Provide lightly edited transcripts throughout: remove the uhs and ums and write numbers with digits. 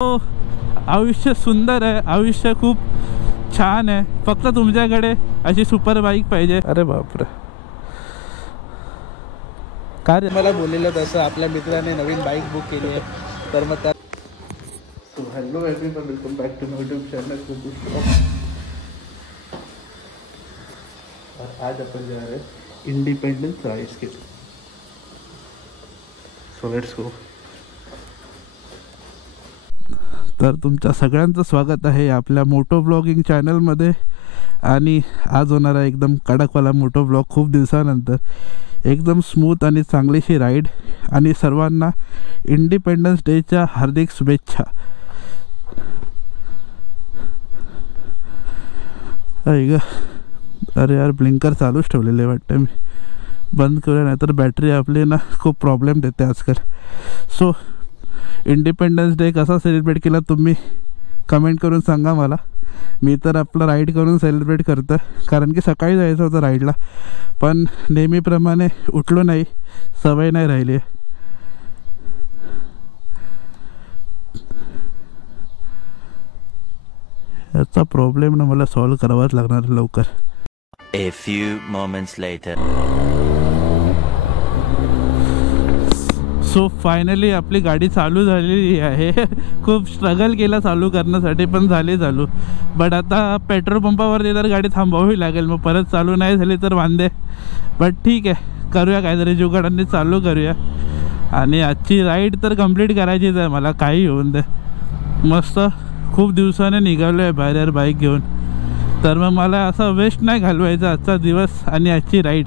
आयुष्य सुंदर आहे, आयुष्य खूप छान आहे, फक्त तुमच्याकडे अशी सुपर बाईक पाहिजे. अरे बापरे, काय रे? मला बोललेलं तसं आपल्या मित्राने नवीन बाईक बुक केली आहे, तर मग त्या hello everyone, welcome back to my YouTube channel. और आज अपन जा रहे हैं इंडिपेंडेंस राइड्स के. So let's go. तर तुमच्या सगळ्यांचं स्वागत आहे आपल्या मोटो ब्लॉगिंग चॅनलमध्ये. आणि आज होणारा एकदम कडकवाला मोटो ब्लॉग, खूप दिवसानंतर एकदम स्मूथ आणि चांगलीशी राईड. आणि सर्वांना इंडिपेंडन्स डेच्या हार्दिक शुभेच्छा. अरे यार, ब्लिंकर चालूच ठेवलेले वाटतं, मी बंद करूया, नाहीतर बॅटरी आपली ना खूप प्रॉब्लेम देते आजकाल. सो इंडिपेंडन्स डे कसा सेलिब्रेट केला तुम्ही कमेंट करून सांगा मला. मी तर आपलं राईड करून सेलिब्रेट करतो, कारण की सकाळी जायचं होतं राईडला, पण नेहमीप्रमाणे उठलो नाही, सवय नाही राहिली आहे. याचा प्रॉब्लेम ना मला सॉल्व करावाच लागणार लवकर. A few moments later. So finally आपली गाडी चालू झालेली आहे. खूप स्ट्रगल केला चालू करण्यासाठी, पण झाली चालू. बट आता पेट्रोल पंपावरती तर गाडी थांबवावी लागेल, मग परत चालू नाही झाली तर वांदे. बट ठीक आहे, करूया काहीतरी जुगाडांनी, चालू करूया. आणि आजची राईड तर कंप्लीट करायचीच आहे मला, काही होऊन दे. मस्त खूप दिवसाने निघालो आहे बाहेर यार बाईक घेऊन, तर मग मला असं वेस्ट नाही घालवायचा आजचा दिवस आणि आजची राईड.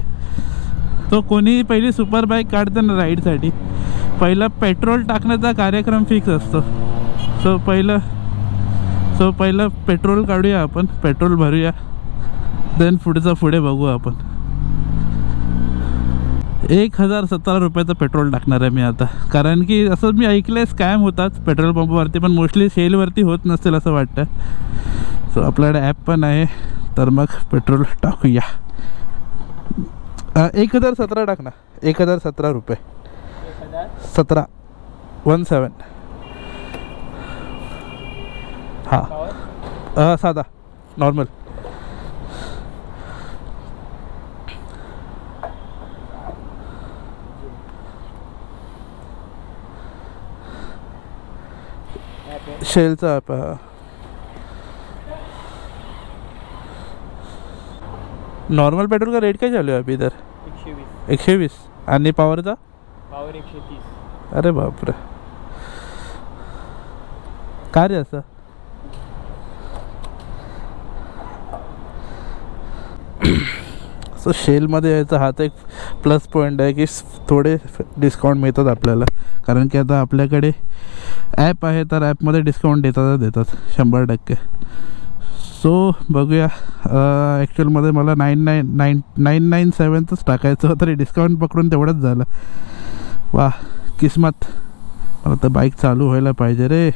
तो कोणी पहिली सुपर बाईक काढतं ना राईडसाठी, पहिला पेट्रोल टाकण्याचा कार्यक्रम फिक्स असतो. सो पहिलं पेट्रोल काढूया आपण, पेट्रोल भरूया, देन पुढे बघू आपण. 1017 रुपयाचं पेट्रोल टाकणार आहे मी आता, कारण की असं मी ऐकलं आहे स्कॅम होतात पेट्रोल पंपावरती, पण मोस्टली सेलवरती होत नसेल असं वाटतं. सो आपल्याकडे ॲप पण आहे, तर मग पेट्रोल टाकूया. 1017 टाक ना, 1017 रुपये. 17 हां, साधा नॉर्मल. शेलचा ॲप. नॉर्मल पेट्रोल का रेट काय चालू आहे अभी इधर? 120. आणि पॉवरचा? पॉवर 130. अरे बापरे, काय रे असं? सो शेलमध्ये यायचा हा तर एक प्लस पॉईंट आहे की थोडे डिस्काउंट मिळतात आपल्याला, कारण की आता आपल्याकडे ॲप आहे, तर ॲपमध्ये डिस्काउंट देतात 100%. सो बघूया. ॲक्च्युअलमध्ये मला 997च टाकायचं होतं, तरी डिस्काउंट पकडून तेवढंच झालं. वा किस्मत. मला तर बाईक चालू व्हायला पाहिजे रे.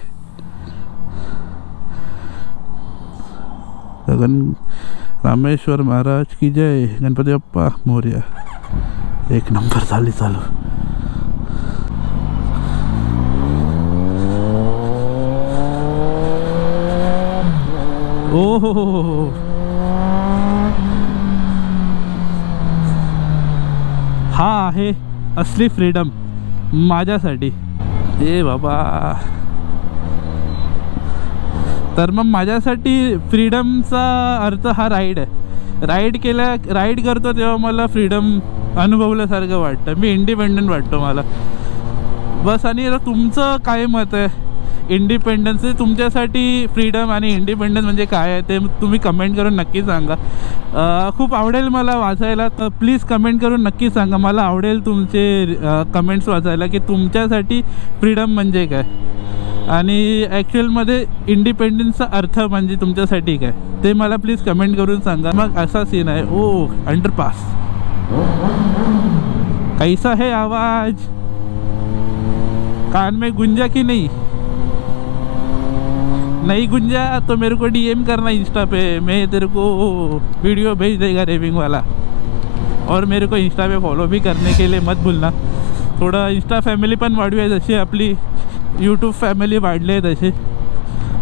रामेश्वर महाराज की जय, गणपती बाप्पा मोरया. एक नंबर झाली चालू. ओ हो, हा आहे असली फ्रीडम माझ्यासाठी. ए बाबा, तर मग माझ्यासाठी फ्रीडमचा अर्थ हा राईड आहे. राईड करतो तेव्हा मला फ्रीडम अनुभवल्यासारखं वाटतं, मी इंडिपेंडंट वाटतो मला बस. आणि तुमचं काय मत आहे इंडिपेंडन्स, तुमच्यासाठी फ्रीडम आणि इंडिपेंडन्स म्हणजे काय आहे ते तुम्ही कमेंट करून नक्की सांगा. खूप आवडेल मला वाचायला, तर प्लीज कमेंट करून नक्की सांगा. मला आवडेल तुमचे कमेंट्स वाचायला की तुमच्यासाठी फ्रीडम म्हणजे काय, आणि ॲक्च्युअलमध्ये इंडिपेंडन्सचा अर्थ म्हणजे तुमच्यासाठी काय ते मला प्लीज कमेंट करून सांगा. मग असा सीन आहे. ओ अंडरपास, कैसा है आवाज, कान में गुंजा की नहीं गुंजा तो मेरे को DM करना इंस्टा पे, मैं तेरे को वीडियो भेज देगा रेविंग वाला. और मेरे को इंस्टा पे फॉलो भी करने के लिए मत भूलना. थोड़ा इंस्टा फॅमिली पण वाढूया, जशी आपली यूट्यूब फॅमिली वाढली आहे तशी.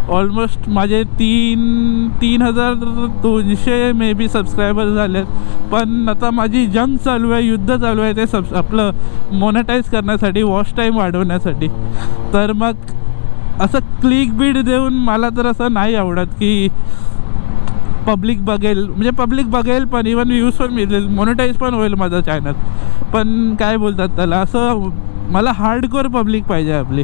ऑलमोस्ट माझे 3,200 मे बी सबस्क्रायबर झालेत. पण आता माझी जंग चालू आहे, युद्ध चालू आहे ते आपलं मोनेटाईज करण्यासाठी, वॉच टाईम वाढवण्यासाठी. तर मग असं क्लिक बीट देऊन मला तर असं नाही आवडत की पब्लिक बघेल, म्हणजे पब्लिक बघेल पण इवन व्ह्यूज पण मिळेल, मोनेटाईज पण होईल माझं चॅनल. पण काय बोलतात त्याला, असं मला हार्डकोर पब्लिक पाहिजे आपली,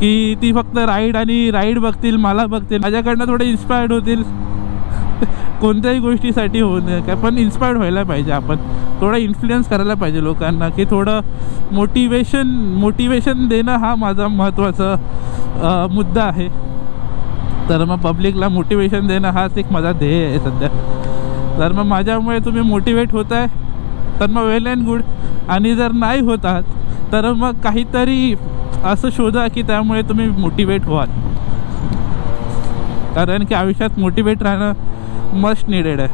की ती फक्त राईड बघतील, मला बघतील, माझ्याकडनं थोडे इन्स्पायर्ड होतील. कोणत्याही गोष्टीसाठी होऊ नये काय, पण इन्स्पायर्ड व्हायला पाहिजे आपण, थोडं इन्फ्लुएन्स करायला पाहिजे लोकांना, की थोडं मोटिवेशन देणं हा माझा महत्त्वाचा मुद्दा आहे. तर मग पब्लिकला मोटिवेशन देणं हाच एक माझा ध्येय आहे सध्या. तर मग माझ्यामुळे तुम्ही मोटिवेट होत आहे तर मग वेल अँड गुड, आणि जर नाही होत आहात तर मग काहीतरी असं शोधा की त्यामुळे तुम्ही मोटिवेट व्हाल. कारण की आयुष्यात मोटिवेट राहणं मस्ट निडेड आहे.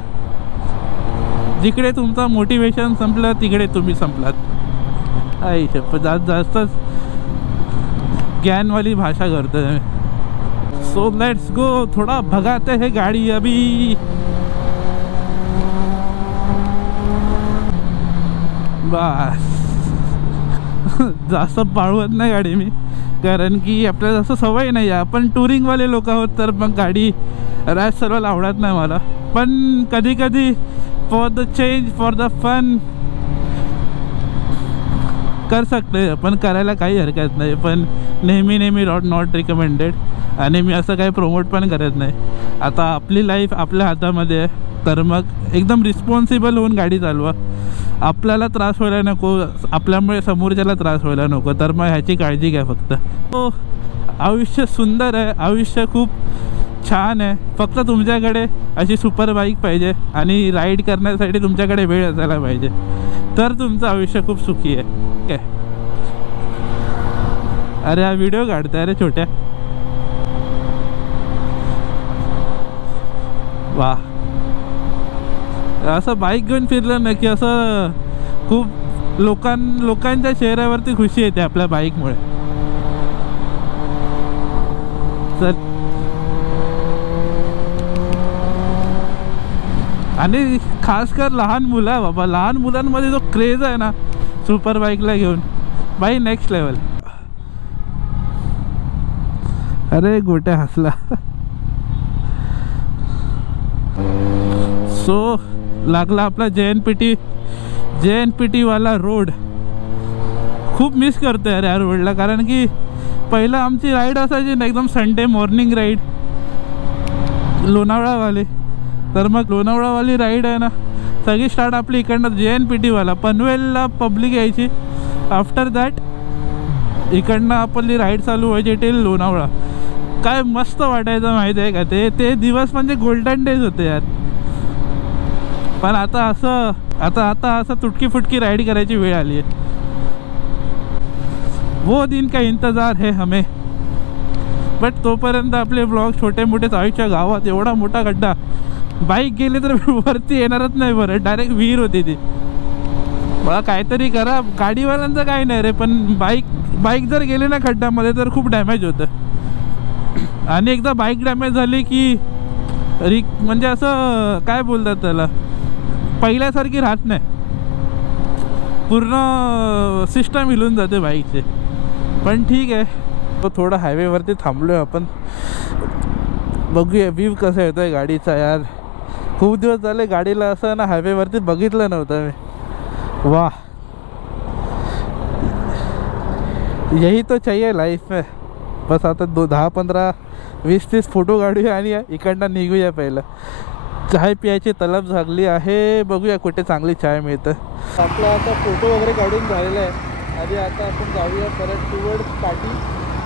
जिकडे तुमचं मोटिवेशन संपलं तिकडे तुम्ही संपलात. जास्तच ज्ञानवाली भाषा करतोय मी. सो लेट्स गो, थोड़ा भगाते हैं गाड़ी अभी. बस जास्त पाळवत नाही गाडी मी, कारण की आपल्याला असं सवय नाही आहे. आपण टुरिंगवाले लोक आहोत, तर मग गाडी रॅश चालवायला आवडत नाही मला. पण कधी कधी for the change, for the fun कर सकते, पण करायला काही हरकत नाही. पण नेहमी नॉट रिकमेंडेड. आणि मी असं काही प्रमोट पण करत नाही. आता आपली लाईफ आपल्या हातामध्ये आहे, तर मग एकदम रिस्पॉन्सिबल होऊन गाडी चालवा. आपल्याला त्रास व्हायला नको, आपल्यामुळे समोरच्याला त्रास व्हायला नको. तर मग ह्याची काळजी घ्या फक्त. हो, आयुष्य सुंदर आहे, आयुष्य खूप छान आहे. फक्त तुमच्याकडे अशी सुपर बाईक पाहिजे आणि राईड करण्यासाठी तुमच्याकडे वेळ असायला पाहिजे, तर तुमचं आयुष्य खूप सुखी आहे. काय अरे हा व्हिडिओ काढताय अरे छोट्या. वा, असं बाईक घेऊन फिरलं ना की असं खूप लोकांच्या चेहऱ्यावरती खुशी येते आपल्या बाईकमुळे. चल, आणि खासकर लहान मुलं बाबा, लहान मुलांमध्ये जो क्रेज आहे ना सुपर बाईकला घेऊन, बाई नेक्स्ट लेवल. अरे गोट्या हसला. सो लागला आपला JNPT वाला रोड. खूप मिस करतो यार या रोडला, कारण की पहिलं आमची राईड असायची ना एकदम संडे मॉर्निंग राईड लोणावळावाली. तर मग लोणावळावाली राईड आहे ना सगळी स्टार्ट आपली इकडनं JNPT वाला, पनवेलला पब्लिक यायची. आफ्टर दॅट इकडनं आपली राईड चालू व्हायची टिल लोणावळा. काय मस्त वाटायचं माहिती आहे का, ते दिवस म्हणजे गोल्डन डेज होते यार. पण आता असं तुटकी फुटकी राईड करायची वेळ आली आहे. वो दिन का इंतजार है हमें. बट तोपर्यंत आपले ब्लॉग छोटे मोठे आयुष्य. गावात एवढा मोठा गड्डा, बाईक गेली तर वरती येणारच नाही. बरं डायरेक्ट विहीर होती ती. बघा काहीतरी करा, गाडीवाल्यांचं काही नाही रे, पण बाईक जर गेली ना खड्ड्यामध्ये तर खूप डॅमेज होतं. आणि एकदा बाईक डॅमेज झाली की म्हणजे असं काय बोलतात त्याला, पहिल्यासारखी राहत नाही, पूर्ण सिस्टम हिलून जाते बाईकचे. पण ठीक आहे, तो थोडा हायवेवरती थांबलो आहे आपण. बघूया व्ह्यू कसा येतो आहे गाडीचा. यार खूप दिवस झाले गाडीला असं ना हायवेवरती बघितलं नव्हतं मी. वाह, यही तो चाहिए लाईफ में. बस आता 10, 15, 20, 30 फोटो काढूया आणि इकडनं निघूया. पहिलं चाय प्यायची तलब झाली आहे. बघूया कुठे चांगली चाय मिळतं. आपला आता फोटो वगैरे काढून झालेला आहे. आधी आता आपण जाऊया परत टुवर्ड्स पाटी.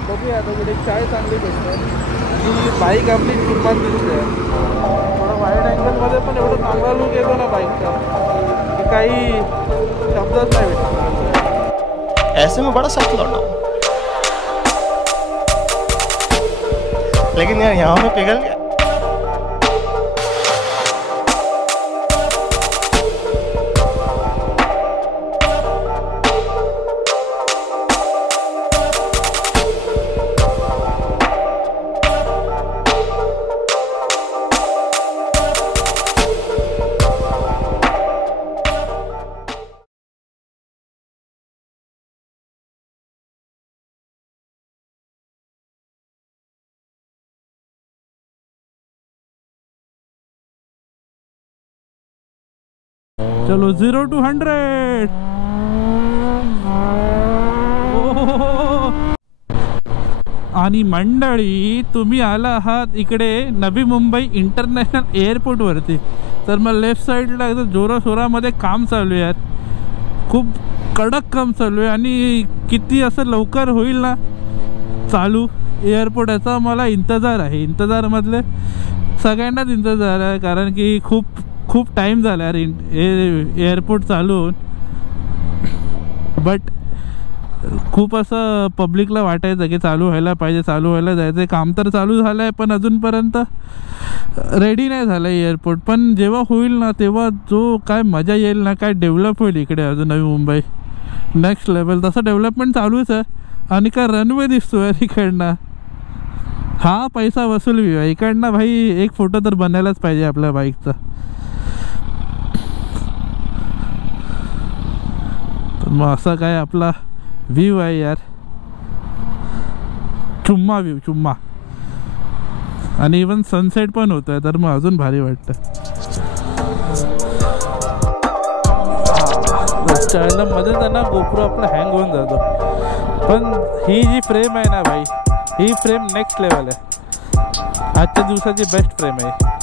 बघूया आता कुठे चाय चांगली भेटते. आणि बाईक आपली किंमत दिसते. थोडं वाईड अँगलमध्ये पण एवढं चांगला लुक येतो ना बाईकचा की काही शब्दच नाही भेटत. ऐसे में बड़ा सख्त लौटा हूँ, लेकिन यार यहाँ में पिघल गया. चलो 0 to 100. आणि मंडळी, तुम्ही आला आहात इकडे नवी मुंबई इंटरनॅशनल एअरपोर्टवरती. तर मग लेफ्ट साईडला एकदम जोराशोरामध्ये काम चालू आहे यार. खूप कडक काम चालू आहे आणि किती असं लवकर होईल ना चालू एअरपोर्ट याचा मला इंतजार आहे. इंतजारमधले सगळ्यांनाच इंतजार आहे, कारण की खूप टाईम झाला यार एअरपोर्ट चालू होऊन. बट खूप असं पब्लिकला वाटायचं की चालू व्हायला पाहिजे, चालू व्हायला जायचं. काम तर चालू झालं आहे पण अजूनपर्यंत रेडी नाही झालं एअरपोर्ट. पण जेव्हा होईल ना तेव्हा जो काय मजा येईल ना, काय डेव्हलप होईल इकडे अजून नवी मुंबई नेक्स्ट लेवल. तसं डेव्हलपमेंट चालूच आहे. आणि काय रनवे दिसतो आहे इकडनं. हा पैसा वसूल व्ह्यू आहे इकडनं भाई. एक फोटो तर बनायलाच पाहिजे आपल्या बाईकचा. तर मग असा काय आपला व्ह्यू आहे यार. चुम्मा व्ह्यू, चुम्मा. आणि इवन सनसेट पण होत आहे, तर मग अजून भारी वाटतं. मध्ये त्यांना गोप्रो आपला हँग होऊन जातो. पण ही जी फ्रेम आहे ना भाई, ही फ्रेम नेक्स्ट लेवल आहे. आजच्या दिवसाची बेस्ट फ्रेम आहे.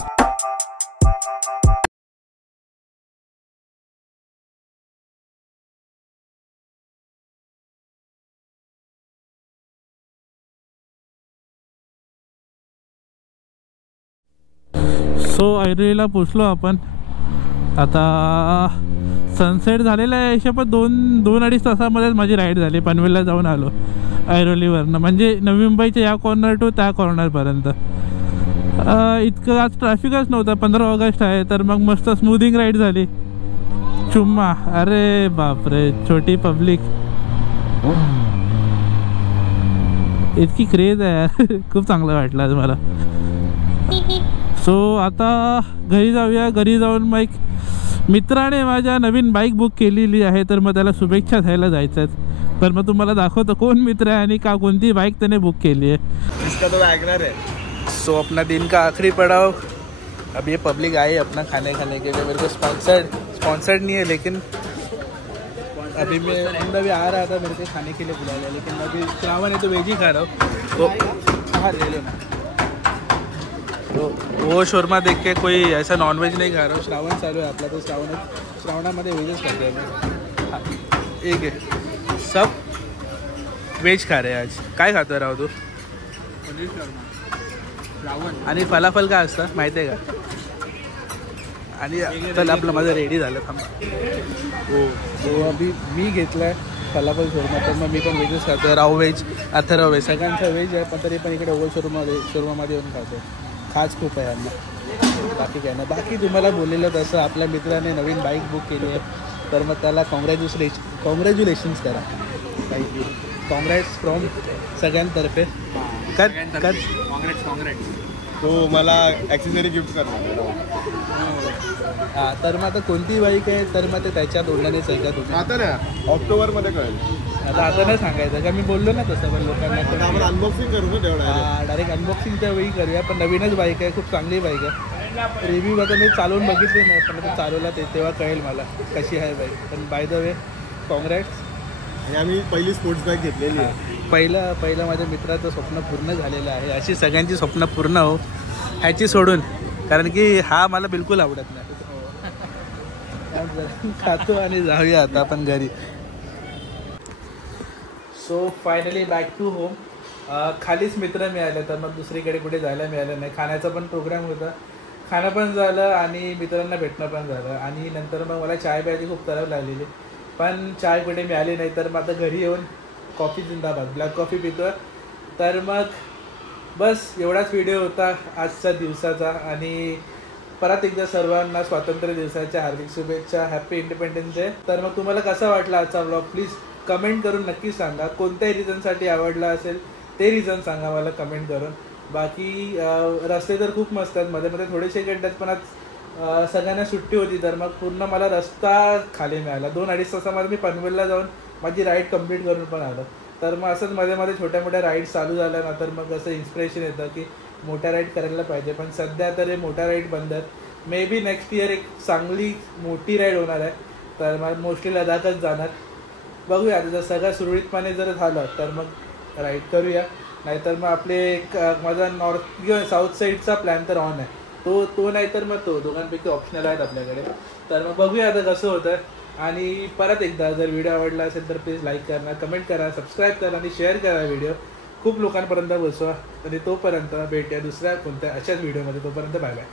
सो ऐरोलीला पोचलो आपण. आता सनसेट झालेला आहे हिशोबात 2-2.5 तासामध्येच माझी राईड झाली. पनवेलला जाऊन आलो ऐरोलीवरनं, म्हणजे नवी मुंबईच्या या कॉर्नर टू त्या कॉर्नरपर्यंत. इतकं आज ट्रॅफिकच नव्हतं. 15 ऑगस्ट आहे तर मग मस्त स्मूथिंग राईड झाली. चुम्मा. अरे बापरे, छोटी पब्लिक, इतकी क्रेज आहे यार. खूप चांगलं वाटलं आज मला. सो आता घरी जाऊया. घरी जाऊन मग एक मित्राने माझ्या नवीन बाईक बुक केलेली आहे, तर मग त्याला शुभेच्छा द्यायला जायचं आहे. तर मग तुम्हाला दाखवतो कोण मित्र आहे आणि का कोणती बाईक त्याने बुक केली है. इसका तो वैगनर है. सो अपना दिन का आखिरी पड़ाव. अब ये पब्लिक आई अपना खाने के लिए. मेरे को स्पॉन्सर्ड नहीं है, लेकिन अभी मैं आ रहा था, मेरे को खाने के लिए बुला लिया. लेकिन अभी श्रावण है तो वेज ही खा रहा हूँ. तो हाँ ले लो ना. तो वो शोरमा देख के कोई ऐसा नॉनव्हेज नहीं खा रहा हूँ. श्रावण चालू आहे आपला, तो श्रावणामध्ये वेजच खाते आहे. हाँ एक आहे, सब वेज खा रहे हैं आज. काय खातो राव तू? पनीर शोरमा, श्रावण. आणि फलाफल काय असतं माहिती आहे का? आणि चल आपलं माझं रेडी झालं. थांबा. हो अभी मी घेतला आहे फलाफल शोरमा. तर मग मी पण वेजच खातो. राव वेज, अथर्व वेज, सगळ्यांचा वेज आहे. पण तरी पण इकडे ओव्हल शोरूममध्ये येऊन खातो. खास खूप आहे यांना. बाकी काय ना, बाकी तुम्हाला बोललेलं तसं आपल्या मित्राने नवीन बाईक बुक केली आहे, तर मग त्याला कॉंग्रॅच्युलेशन्स करा. थँक्यू. कॉंग्रॅट्स फ्रॉम सगळ्यांतर्फे. कॉंग्रॅट्स. तो मला ॲक्सेसरी गिफ्ट करणार. हां, तर मग आता कोणती बाईक आहे तर मग ते त्याच्या तोंडानेच आहे का तुम्ही? आता ना ऑक्टोबरमध्ये कळेल. आता नाही सांगायचं का, मी बोललो ना तसं. पण लोकांना आपण अनबॉक्सिंग करू ना तेवढा. डायरेक्ट अनबॉक्सिंगच्या वेळी करूया. पण नवीनच बाईक आहे, खूप चांगली बाईक आहे. रिव्ह्यू आता मी चालवून बघितली नाही, पण आता चालवला तेव्हा कळेल मला कशी आहे बाईक. पण बाय द वे कॉंग्रॅट्स. आणि आम्ही पहिली स्पोर्ट्स बाईक घेतलेली आहे. पहिलं माझ्या मित्राचं स्वप्न पूर्ण झालेलं आहे. अशी सगळ्यांची स्वप्न पूर्ण हो ह्याची सोडून, कारण की हा मला बिलकुल आवडत नाही. खातो आणि जाऊया आता आपण घरी. So finally back to home. खालीच मित्र मिळाले, तर मग दुसरीकडे कुठे जायला मिळालं नाही. खाण्याचा पण प्रोग्राम होता, खाणं पण झालं आणि मित्रांना भेटणं पण झालं. आणि नंतर मग मला चाय प्यायची खूप तलब लागलेली, पण चाय कुठे मिळाली नाही. तर मग आता घरी येऊन कॉफी जिंदाबाद ब्लॅक कॉफी पितो. तर मग बस एवढाच व्हिडिओ होता आजच्या दिवसाचा. आणि परत एकदा सर्वांना स्वातंत्र्य दिवसाच्या हार्दिक शुभेच्छा. Happy independence day. तर मग तुम्हाला कसा वाटला आजचा व्लॉग प्लीज कमेंट करून नक्की सांगा. कोणत्याही रिझनसाठी आवडला असेल ते रिझन सांगा मला कमेंट करून. बाकी रस्ते तर खूप मस्त आहेत, मध्ये मध्ये थोडेसे खड्डे आहेत, पण आज सगळ्यांना सुट्टी होती तर मग पूर्ण मला रस्ता खाली मिळाला. 2-2.5 तासामध्ये मी पनवेलला जाऊन माझी राईड कंप्लीट करून पण आलो. तर मग असंच मध्ये मध्ये छोट्या मोठ्या राईड चालू झाल्या ना, तर मग असं इन्स्पिरेशन येतं की मोठ्या राईड करायला पाहिजे. पण सध्या तर हे मोठ्या राईड बंद आहेत. मे बी नेक्स्ट इयर एक चांगली मोठी राईड होणार आहे. तर मग मोस्टली लडाखच जाणार. बघूया आता जर सगळं सुरळीतपणे जर झालं तर मग राईड करूया. नाहीतर मग आपले एक माझा नॉर्थ किंवा साऊथ साईडचा प्लॅन तर ऑन आहे. तो नाहीतर मग तो दोघांपैकी ऑप्शनल आहेत आपल्याकडे. तर मग बघूया आता कसं होतं. आणि परत एकदा जर व्हिडिओ आवडला असेल तर प्लीज लाईक करा, कमेंट करा, सबस्क्राईब करा आणि शेअर करा व्हिडिओ. खूप लोकांपर्यंत पोचवा. आणि तोपर्यंत भेटूया दुसऱ्या कोणत्या अशाच व्हिडिओमध्ये. तोपर्यंत बाय बाय.